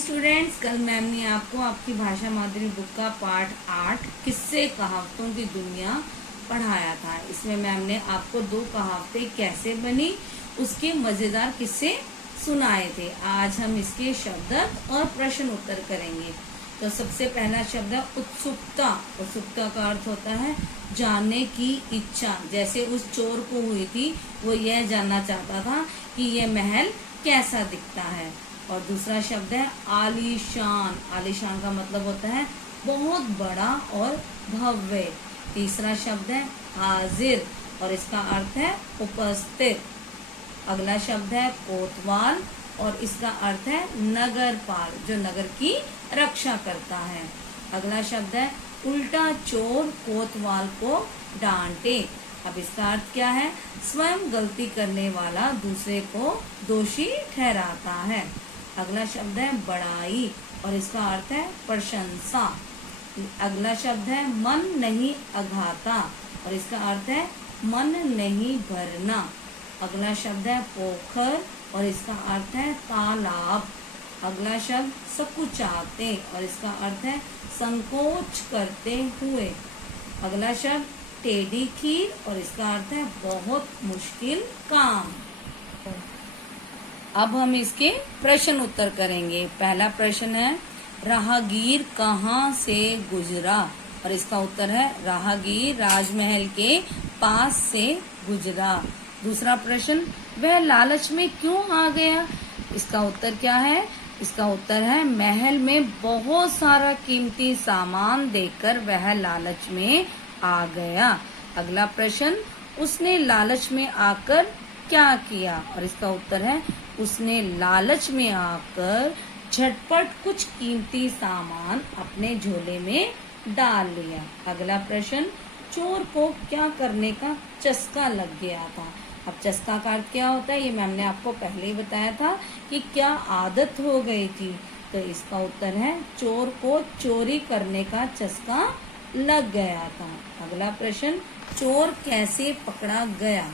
Students, कल ma'am ने आपको आपकी भाषा माधुरी बुक का पार्ट 8 किस्से कहावतों की दुनिया पढ़ाया था। इसमें मैम ने आपको 2 कहावतें कैसे बनी उसके मजेदार किस्से सुनाए थे। आज हम इसके शब्द और प्रश्न उत्तर करेंगे। तो सबसे पहला शब्द है उत्सुकता। उत्सुकता का अर्थ होता है जानने की इच्छा। जैसे उस चोर को हुई थी, वो यह जानना चाहता था कि यह महल कैसा दिखता है। और दूसरा शब्द है आलीशान। आलीशान का मतलब होता है बहुत बड़ा और भव्य। तीसरा शब्द है हाजिर और इसका अर्थ है उपस्थित। अगला शब्द है कोतवाल और इसका अर्थ है नगरपाल, जो नगर की रक्षा करता है। अगला शब्द है उल्टा चोर कोतवाल को डांटे। अब इसका अर्थ क्या है? स्वयं गलती करने वाला दूसरे को दोषी ठहराता है। अगला शब्द है बड़ाई और इसका अर्थ है प्रशंसा। अगला शब्द है मन नहीं अघाता और इसका अर्थ है मन नहीं भरना। अगला शब्द है पोखर और इसका अर्थ है तालाब। अगला शब्द सकुचाते और इसका अर्थ है संकोच करते हुए। अगला शब्द टेढ़ी खीर और इसका अर्थ है बहुत मुश्किल काम। अब हम इसके प्रश्न उत्तर करेंगे। पहला प्रश्न है राहगीर कहाँ से गुजरा और इसका उत्तर है राहगीर राजमहल के पास से गुजरा। दूसरा प्रश्न वह लालच में क्यों आ गया? इसका उत्तर क्या है? इसका उत्तर है महल में बहुत सारा कीमती सामान देखकर वह लालच में आ गया। अगला प्रश्न उसने लालच में आकर क्या किया और इसका उत्तर है उसने लालच में आकर झटपट कुछ कीमती सामान अपने झोले में डाल लिया। अगला प्रश्न चोर को क्या करने का चस्का लग गया था। अब चस्का का अर्थ क्या होता है ये मैम ने आपको पहले ही बताया था कि क्या आदत हो गई थी। तो इसका उत्तर है चोर को चोरी करने का चस्का लग गया था। अगला प्रश्न चोर कैसे पकड़ा गया।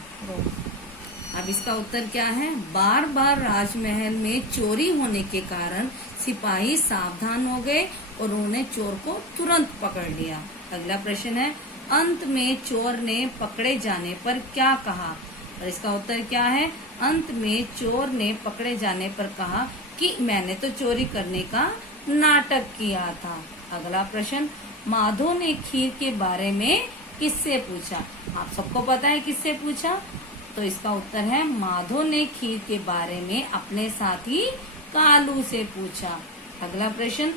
अब इसका उत्तर क्या है? बार बार राजमहल में चोरी होने के कारण सिपाही सावधान हो गए और उन्होंने चोर को तुरंत पकड़ लिया। अगला प्रश्न है अंत में चोर ने पकड़े जाने पर क्या कहा और इसका उत्तर क्या है? अंत में चोर ने पकड़े जाने पर कहा कि मैंने तो चोरी करने का नाटक किया था। अगला प्रश्न माधो ने खीर के बारे में किससे पूछा। आप सबको पता है किससे पूछा, तो इसका उत्तर है माधो ने खीर के बारे में अपने साथी कालू से पूछा। अगला प्रश्न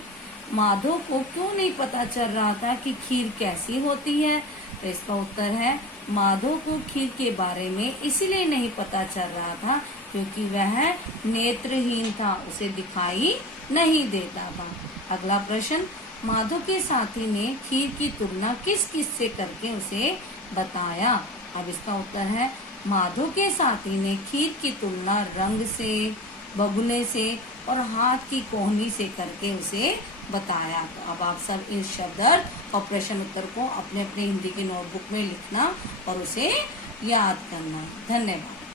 माधो को क्यों नहीं पता चल रहा था कि खीर कैसी होती है, तो इसका उत्तर है माधो को खीर के बारे में इसलिए नहीं पता चल रहा था क्योंकि वह नेत्रहीन था, उसे दिखाई नहीं देता था। अगला प्रश्न माधो के साथी ने खीर की तुलना किस किस से करके उसे बताया। अब इसका उत्तर है माधो के साथी ने खीर की तुलना रंग से, बगुले से और हाथ की कोहनी से करके उसे बताया। तो अब आप सब इस शब्द और प्रश्न उत्तर को अपने अपने हिंदी की नोटबुक में लिखना और उसे याद करना। धन्यवाद।